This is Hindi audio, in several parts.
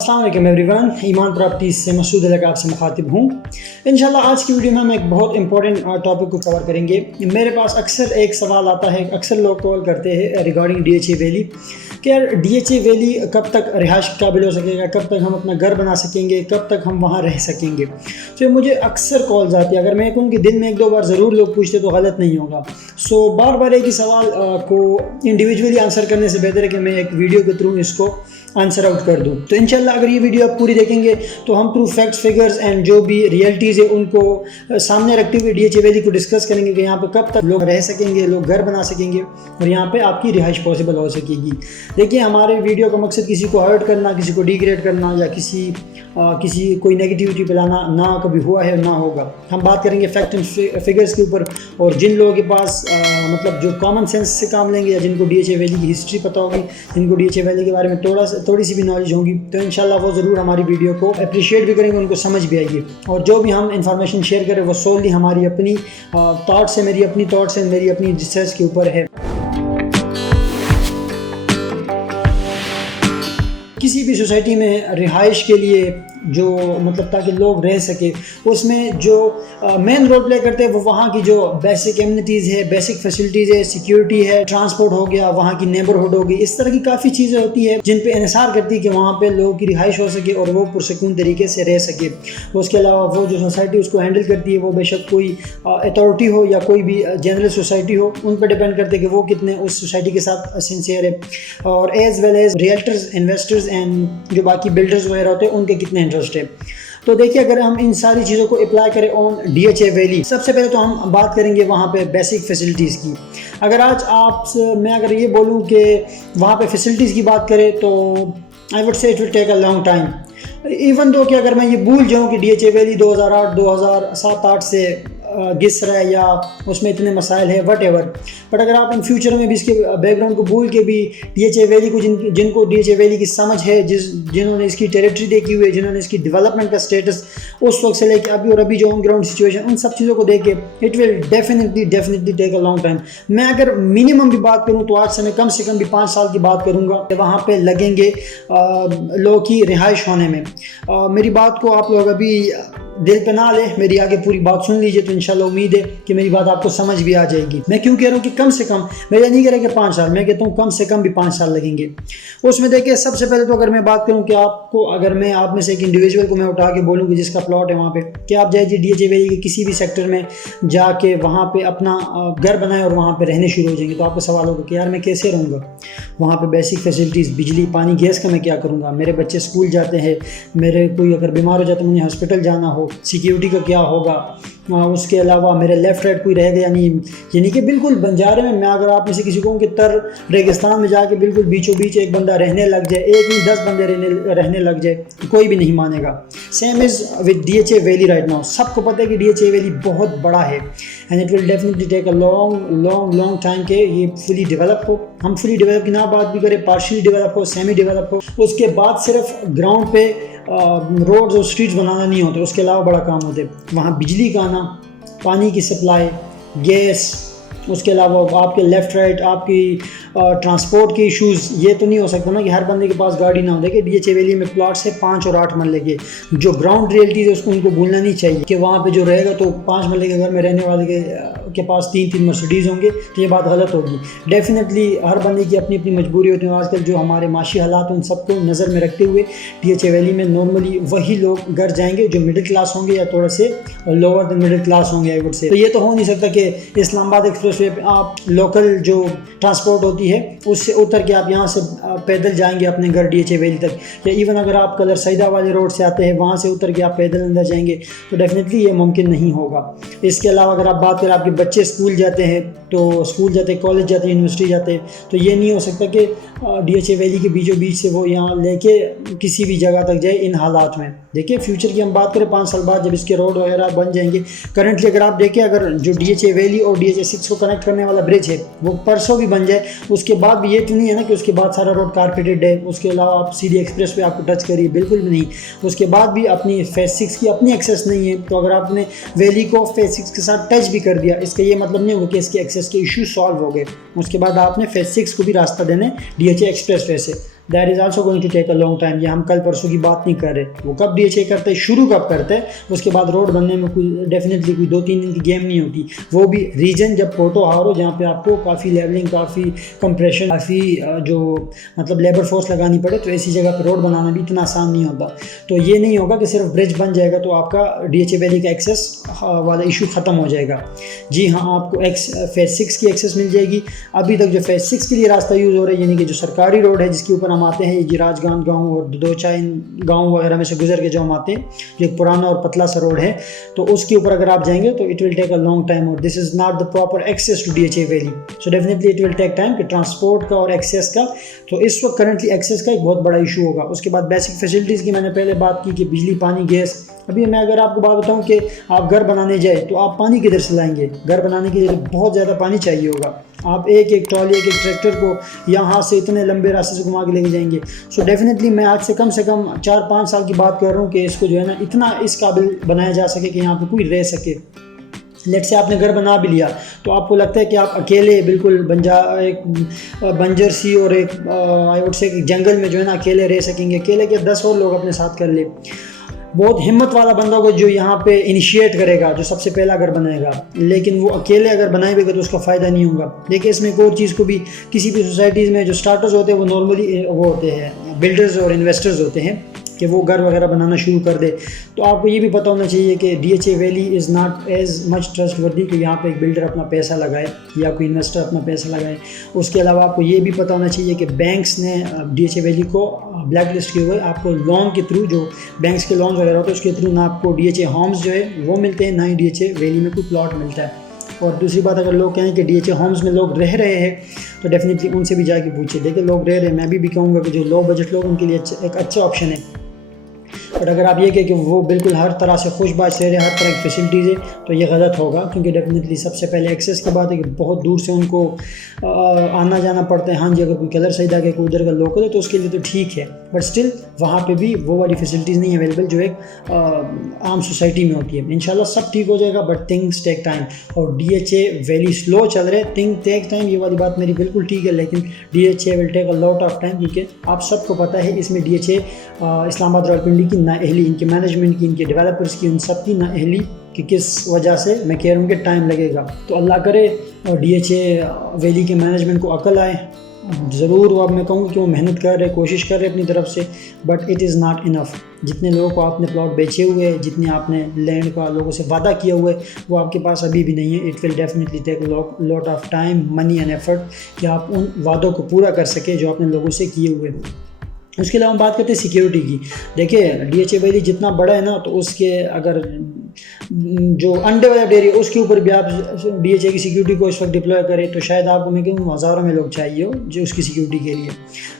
अस्सलाम वालेकुम एवरीवन, ईमान प्रॉपर्टीज से मसूद अलग आपसे मुखातिब हूँ। इंशाल्लाह आज की वीडियो में हम एक बहुत इंपॉर्टेंट टॉपिक को कवर करेंगे। मेरे पास अक्सर एक सवाल आता है, अक्सर लोग कॉल करते हैं रिगार्डिंग DHA वैली कि यार DHA वैली कब तक रिहाइश काबिल हो सकेगा, कब तक हम अपना घर बना सकेंगे, कब तक हम वहाँ रह सकेंगे। तो मुझे अक्सर कॉल्स आती है। अगर मैं कहूँ कि दिन में एक दो बार ज़रूर लोग पूछते तो गलत नहीं होगा। सो बार बार एक ही सवाल को इंडिविजुअली आंसर करने से बेहतर है कि मैं एक वीडियो के थ्रू इसको आंसर आउट कर दूँ। तो इंशाल्लाह अगर ये वीडियो आप पूरी देखेंगे तो हम थ्रू फैक्ट्स फिगर्स एंड जो भी रियलिटीज़ है उनको सामने रखते हुए DHA वैली को डिस्कस करेंगे कि यहाँ पे कब तक लोग रह सकेंगे, लोग घर बना सकेंगे और यहाँ पे आपकी रिहाइश पॉसिबल हो सकेगी। देखिए, हमारे वीडियो का मकसद किसी को हर्ट करना, किसी को डिग्रेड करना या किसी कोई नेगेटिविटी फैलाना ना कभी हुआ है ना होगा। हम बात करेंगे फैक्ट एंड फिगर्स के ऊपर, और जिन लोगों के पास मतलब जो कॉमन सेंस से काम लेंगे या जिनको DHA वैली की हिस्ट्री पता होगी, जिनको DHA वैली के बारे में थोड़ी सी भी नॉलेज होगी, तो इंशाल्लाह वो ज़रूर हमारी वीडियो को अप्रिशिएट भी करेंगे, उनको समझ भी आएगी। और जो भी हम इंफॉर्मेशन शेयर करें वो सोलली हमारी अपनी थॉट्स है, मेरी अपनी थॉट्स है, मेरी अपनी रिसर्च के ऊपर है। किसी भी सोसाइटी में रिहाइश के लिए जो मतलब ताकि लोग रह सके, उसमें जो मेन रोल प्ले करते हैं वो वहाँ की जो बेसिक एमिनिटीज़ है, बेसिक फैसिलिटीज़ है, सिक्योरिटी है, ट्रांसपोर्ट हो गया, वहाँ की नेबरहुड होगी, इस तरह की काफ़ी चीज़ें होती है जिन पे इन्हिसार करती है कि वहाँ पे लोगों की रिहाइश हो सके और वो पुरसकून तरीके से रह सके। उसके अलावा वो जो सोसाइटी उसको हैंडल करती है, वो बेशक कोई अथॉरिटी हो या कोई भी जनरल सोसाइटी हो, उन पर डिपेंड करते हैं कि वो कितने उस सोसाइटी के साथ सिंसियर है, और as well as realtors, investors and जो बाकी बिल्डर्स वगैरह होते हैं उनके कितने इंटरेस्ट है। तो देखिए, अगर हम इन सारी चीज़ों को अप्लाई करें ऑन DHA वैली, सबसे पहले तो हम बात करेंगे वहाँ पे बेसिक फैसिलिटीज़ की। अगर आज मैं अगर ये बोलूँ कि वहाँ पे फैसिलिटीज़ की बात करें तो I would say it will take a long time. Even though कि अगर मैं ये भूल जाऊँ कि DHA वैली 2008, 2007-8 से घिस रहा है या उसमें इतने मसाइल है वट एवर, बट अगर आप इन फ्यूचर में भी इसके बैकग्राउंड को भूल के भी DHA वैली को जिनको DHA वैली की समझ है, जिन्होंने इसकी टेरिटरी देखी हुई है, जिन्होंने इसकी डेवलपमेंट का स्टेटस उस वक्त से लेके अभी और अभी जो ऑन ग्राउंड सिचुएशन, उन सब चीज़ों को देख के it will definitely take a long time. मैं अगर मिनिमम भी बात करूँ तो आज से मैं कम से कम भी 5 साल की बात करूँगा वहाँ पे लगेंगे लोगों की रिहाइश होने में। मेरी बात को आप लोग अभी दिल पे ना ले, मेरी आगे पूरी बात सुन लीजिए, तो इंशाल्लाह उम्मीद है कि मेरी बात आपको समझ भी आ जाएगी। मैं क्यों कह रहा हूँ कि कम से कम, मैं ये नहीं कह रहा कि 5 साल, मैं कहता हूँ कम से कम भी 5 साल लगेंगे। उसमें देखिए, सबसे पहले तो अगर मैं बात करूँ कि आपको, अगर मैं आप में से एक इंडिविजुअल को मैं उठा के बोलूँ कि जिसका प्लॉट है वहाँ पे, कि आप जाइए DHA वैली के किसी भी सेक्टर में जाके वहाँ पे अपना घर बनाए और वहाँ पे रहने शुरू हो जाएंगे, तो आपका सवाल होगा कि यार मैं कैसे रहूँगा वहाँ पे, बेसिक फैसिलिटीज़, बिजली, पानी, गैस का मैं क्या करूँगा, मेरे बच्चे स्कूल जाते हैं, मेरे कोई अगर बीमार हो जाता है मुझे हॉस्पिटल जाना हो, सिक्योरिटी का क्या होगा, उसके अलावा मेरे लेफ्ट राइट कोई रह गया नहीं, यानी कि बिल्कुल बंजारे में, मैं अगर आप में से किसी को कि तर रेगिस्तान में जाके बिल्कुल बीचों बीच एक बंदा रहने लग जाए, एक नहीं 10 बंदे रहने लग जाए, तो कोई भी नहीं मानेगा। Same is with DHA valley right now. सबको पता है कि DHA वैली बहुत बड़ा है and it will definitely take a long time के ये फुली डेवलप हो। हम फुली डेवलप की ना बात भी करें, पार्शियली डेवलप हो, सेमी डेवलप हो, उसके बाद सिर्फ ग्राउंड पे रोड्स और स्ट्रीट्स बनाना नहीं होते, उसके अलावा बड़ा काम होते हैं। वहाँ बिजली का आना, पानी की सप्लाई, गैस, उसके अलावा आपके लेफ़्ट राइट आपकी ट्रांसपोर्ट के इश्यूज़, ये तो नहीं हो सकता ना कि हर बंदे के पास गाड़ी ना हो। देखिए, DHA वैली में प्लॉट्स है 5 और 8 मरले के, जो ग्राउंड रियलिटीज़ है उसको उनको भूलना नहीं चाहिए कि वहाँ पे जो रहेगा तो 5 मरले के घर में रहने वाले के पास 3-3 मर्सिडीज़ होंगे, तो ये बात गलत होगी। डेफिनेटली हर बंदे की अपनी अपनी मजबूरी होती है। आजकल जो हमारे माशी हालात हैं उन सबको नज़र में रखते हुए DHA वैली में नॉर्मली वही लोग घर जाएंगे जो मिडिल क्लास होंगे या थोड़ा से लोअर देन मिडिल क्लास होंगे आई वुड से। तो ये तो हो नहीं सकता कि इस्लामाबाद एक्सप्रेसवे पे आप लोकल जो ट्रांसपोर्ट होती है उससे उतर के आप यहाँ से पैदल जाएंगे अपने घर DHA वैली तक, या इवन अगर आप कलर सईदा वाले रोड से आते हैं वहाँ से उतर के आप पैदल अंदर जाएंगे, तो डेफिनेटली ये मुमकिन नहीं होगा। इसके अलावा अगर आप बात करें, आपके बच्चे स्कूल जाते हैं तो स्कूल जाते हैं, कॉलेज जाते हैं, यूनिवर्सिटी जाते हैं, तो ये नहीं हो सकता कि DHA वैली के बीचों बीच से वो यहाँ लेके किसी भी जगह तक जाए इन हालात में। देखिए, फ्यूचर की हम बात करें 5 साल बाद जब इसके रोड वगैरह बन जाएंगे, करंटली अगर आप देखें, अगर जो DHA वैली और DHA 6 को कनेक्ट करने वाला ब्रिज है वो परसों भी बन जाए, उसके बाद भी ये तो नहीं है ना कि उसके बाद सारा रोड कारपेटेड है, उसके अलावा आप सीधी एक्सप्रेस पे आपको टच करिए, बिल्कुल भी नहीं। उसके बाद भी अपनी फेज 6 की अपनी एक्सेस नहीं है, तो अगर आपने वैली को फेज 6 के साथ टच भी कर दिया, इसका ये मतलब नहीं होगा कि इसके एक्सेस के इशू सॉल्व हो गए। उसके बाद आपने फेज 6 को भी रास्ता देने DHA एक्सप्रेस वे से, that is also going to take a long time. ये हम कल परसों की बात नहीं कर रहे, वो कब DHA करते हैं, शुरू कब करते हैं, उसके बाद रोड बनने में कोई डेफिनेटली कोई 2-3 दिन की गेम नहीं होती। वो भी रीजन जब पोर्टो हारो, जहाँ पे आपको काफ़ी लेवलिंग, काफ़ी कंप्रेशन, काफ़ी जो मतलब लेबर फोर्स लगानी पड़े, तो ऐसी जगह पर रोड बनाना भी इतना आसान नहीं होता। तो ये नहीं होगा कि सिर्फ ब्रिज बन जाएगा तो आपका DHA वैली का एक्सेस वाला इशू ख़त्म हो जाएगा। जी हाँ, आपको फेज़ 6 की एक्सेस मिल जाएगी। अभी तक जो फेज़ 6 के लिए रास्ता यूज़ हो रहा है, यानी कि जो सरकारी रोड है जिसके ऊपर हम आते हैं, ये राजगांव गाँव और दोचाइन गाँव वगैरह में से गुजर के जो हम आते हैं, जो एक पुराना और पतला सा रोड है, तो उसके ऊपर अगर आप जाएंगे तो it will take a long time, और this is not the proper access to DHA valley. So definitely it will take time कि ट्रांसपोर्ट का और एक्सेस का। तो इस वक्त करंटली एक्सेस का एक बहुत बड़ा इशू होगा। उसके बाद बेसिक फैसिलिटीज़ की मैंने पहले बात की कि बिजली, पानी, गैस। अभी मैं अगर आपको बात बताऊं कि आप घर बनाने जाए तो आप पानी किधर से लाएंगे? घर बनाने के लिए बहुत ज़्यादा पानी चाहिए होगा। आप एक एक ट्रॉली, एक एक ट्रैक्टर को यहाँ से इतने लंबे रास्ते से घुमा के लेके जाएंगे। सो डेफिनेटली मैं आज से कम 4-5 साल की बात कर रहा हूँ कि इसको जो है ना इतना इस काबिल बनाया जा सके कि यहाँ पे कोई रह सके। लेट से आपने घर बना भी लिया तो आपको लगता है कि आप अकेले बिल्कुल एक बंजर सी और एक आई वुड से जंगल में जो है ना अकेले रह सकेंगे। अकेले के 10 और लोग अपने साथ कर ले। बहुत हिम्मत वाला बंदा होगा जो यहाँ पे इनिशिएट करेगा, जो सबसे पहला घर बनाएगा, लेकिन वो अकेले अगर बनाएगा तो उसका फ़ायदा नहीं होगा। देखिए इसमें एक और चीज़ को भी, किसी भी सोसाइटीज़ में जो स्टार्टर्स होते हैं वो नॉर्मली वो होते हैं बिल्डर्स और इन्वेस्टर्स होते हैं कि वो घर वगैरह बनाना शुरू कर दे। तो आपको ये भी पता होना चाहिए कि DHA valley is not as much trustworthy कि यहाँ पे एक बिल्डर अपना पैसा लगाए या कोई इन्वेस्टर अपना पैसा लगाए। उसके अलावा आपको ये भी पता होना चाहिए कि बैंक्स ने DHA वैली को ब्लैक लिस्ट किए हुए। आपको लोन के थ्रू, जो बैंक्स के लोन वगैरह होते हैं उसके थ्रू ना आपको DHA होम्स जो है वो मिलते हैं, ना ही DHA वैली में कोई प्लॉट मिलता है। और दूसरी बात, अगर लोग कहें कि DHA होम्स में लोग रह रहे हैं तो डेफिनेटली उनसे भी जाके पूछिए। देखिए लोग रह रहे हैं, मैं भी कहूँगा कि जो लो बजट लोग उनके लिए एक अच्छा ऑप्शन है। बट अगर आप ये कहें कि वो बिल्कुल हर तरह से खुशबाश रह रहे, हर तरह की फैसिलिटीज़ है, तो ये गलत होगा। क्योंकि डेफिनेटली सबसे पहले एक्सेस की बात है कि बहुत दूर से उनको आना जाना पड़ता है। हाँ जी, अगर कोई कलर सही था कि कोई उधर का लोकल है तो उसके लिए तो ठीक है, बट स्टिल वहाँ पे भी वो वाली फैसिलिटीज़ नहीं अवेलेबल जो एक आम सोसाइटी में होती है। इंशाल्लाह सब ठीक हो जाएगा, बट थिंग्स टेक टाइम। और DHA वैली स्लो चल रहे, थिंग टेक टाइम, ये वाली बात मेरी बिल्कुल ठीक है, लेकिन DHA will take a lot of time. क्योंकि आप सबको पता है इसमें DHA इस्लामाबाद रावलपिंडी की नाअहली, इनके मैनेजमेंट की, इनके डेवलपर्स की, उन सब की नाअहली कि किस वजह से मैं कह रहा हूँ कि टाइम लगेगा। तो अल्लाह करे और DHA वैली के मैनेजमेंट को अकल आए। ज़रूर अब मैं कहूँगा कि वो मेहनत कर रहे, कोशिश कर रहे अपनी तरफ से, but it is not enough. जितने लोगों को आपने प्लॉट बेचे हुए हैं, जितने आपने लैंड का लोगों से वादा किया हुआ है, वो आपके पास अभी भी नहीं है। It will definitely take lot of time, money and effort कि आप उन वादों को पूरा कर सके जो आपने लोगों से किए हुए। उसके अलावा हम बात करते हैं सिक्योरिटी की। देखिए DHA वैली जितना बड़ा है ना, तो उसके अगर जो अंडे वाला डेयरी उसके ऊपर भी आप DHA की सिक्योरिटी को इस वक्त डिप्लॉय करें तो शायद आपको मैं कहूँ हज़ारों में लोग चाहिए हो जो उसकी सिक्योरिटी के लिए।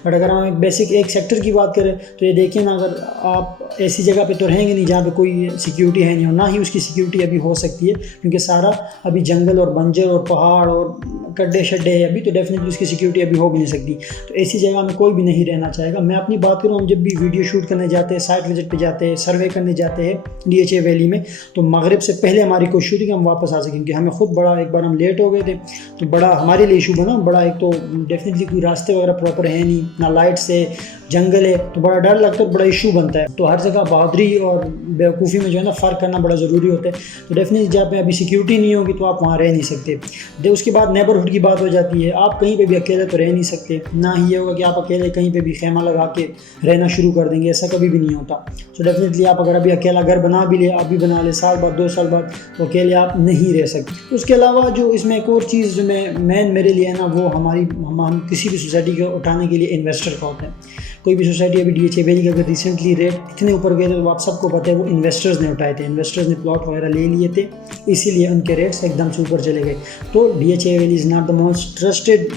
बट अगर हम एक बेसिक एक सेक्टर की बात करें तो ये देखिए ना, अगर आप ऐसी जगह पे तो रहेंगे नहीं जहाँ पे कोई सिक्योरिटी है नहीं, और ना ही उसकी सिक्योरिटी अभी हो सकती है, क्योंकि सारा अभी जंगल और बंजर और पहाड़ और गड्ढे शड्डे है अभी, तो डेफिनेटली उसकी सिक्योरिटी अभी हो भी नहीं सकती। तो ऐसी जगह में कोई भी नहीं रहना चाहेगा। मैं अपनी बात करूँ, हम जब भी वीडियो शूट करने जाते हैं, साइट विजिट पे जाते हैं, सर्वे करने जाते हैं DHA वैली में, तो मगरिब से पहले हमारी कोशिश होती है कि हम वापस आ सकें। क्योंकि हमें खुद बड़ा, एक बार हम लेट हो गए थे तो बड़ा हमारे लिए इशू बना। बड़ा एक तो डेफिनेटली कोई रास्ते वगैरह प्रॉपर है नहीं, ना लाइट से, जंगल है, तो बड़ा डर लगता है, बड़ा इशू बनता है। तो हर जगह बहादुरी और बेवकूफ़ी में जो है ना फ़र्क करना बड़ा ज़रूरी होता है। तो डेफिनेटली जहाँ पे अभी सिक्योरिटी नहीं होगी तो आप वहाँ रह नहीं सकते। उसके बाद नेबरहुड की बात हो जाती है। आप कहीं पे भी अकेले तो रह नहीं सकते, ना ही ये होगा कि आप अकेले कहीं पे भी खेमा लगा के रहना शुरू कर देंगे, ऐसा कभी भी नहीं होता। सो डेफिनेटली आप अगर अभी अकेला घर बना भी ले, अभी बना ले, साल बाद 2 साल बाद, तो अकेले आप नहीं रह सकते। उसके अलावा जो इसमें एक और चीज़ जो मेन मेरे लिए है ना, वो हम किसी भी सोसाइटी को उठाने के लिए इन्वेस्टर का होता है। कोई भी सोसाइटी अभी DHA वैली का अगर रिसेंटली रेट इतने ऊपर गए थे तो आप सबको पता है वो इन्वेस्टर्स ने उठाए थे। इन्वेस्टर्स ने प्लॉट वगैरह ले लिए थे, इसीलिए उनके रेट्स एकदम से ऊपर चले गए। तो DHA valley is not the most trusted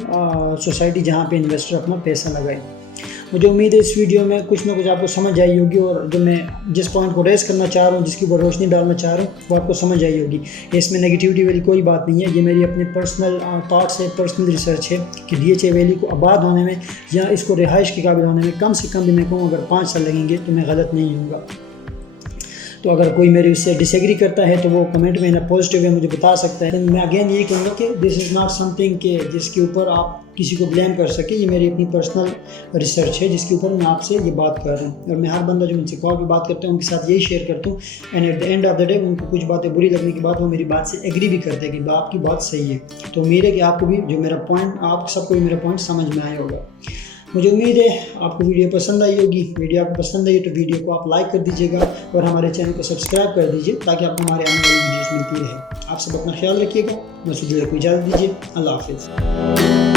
society जहाँ पे इन्वेस्टर अपना पैसा लगाए। मुझे उम्मीद है इस वीडियो में कुछ ना कुछ आपको समझ आई होगी, और जो मैं जिस पॉइंट को रेस करना चाह रहा हूँ, जिसके ऊपर रोशनी डालना चाह रहा हूँ, वो आपको समझ आई होगी। इसमें नेगेटिविटी वाली कोई बात नहीं है, ये मेरी अपनी पर्सनल थॉट्स है, पर्सनल रिसर्च है कि DHA वैली को आबाद होने में या इसको रिहाइश के काबिल होने में कम से कम भी मैं कहूँ अगर 5 साल लगेंगे तो मैं गलत नहीं हूँगा। तो अगर कोई मेरे उससे डिसएग्री करता है तो वो कमेंट में ना पॉजिटिव वे मुझे बता सकता है। मैं अगेन यही कहूँगा कि दिस इज़ नॉट समथिंग कि जिसके ऊपर आप किसी को ब्लेम कर सके। ये मेरी अपनी पर्सनल रिसर्च है जिसके ऊपर मैं आपसे ये बात कर रहा हूँ, और मैं हर बंदा जो मुझसे कॉल पे बात करता है उनके साथ यही शेयर करता हूँ। And at the end of the day उनको कुछ बातें बुरी लगने के बाद वो मेरी बात से एग्री भी करते हैं कि आपकी बात सही है। तो उम्मीद है कि आपको भी जो मेरा पॉइंट, आप सबको भी मेरा पॉइंट समझ में आया होगा। मुझे उम्मीद है आपको वीडियो पसंद आई होगी। वीडियो आपको पसंद आई तो वीडियो को आप लाइक कर दीजिएगा और हमारे चैनल को सब्सक्राइब कर दीजिए ताकि आपको हमारे आने वाली वीडियोस मिलती रहे। आप सब अपना ख्याल रखिएगा। मुझसे जुड़े को इजाज़त दीजिए। अल्लाह हाफिज़।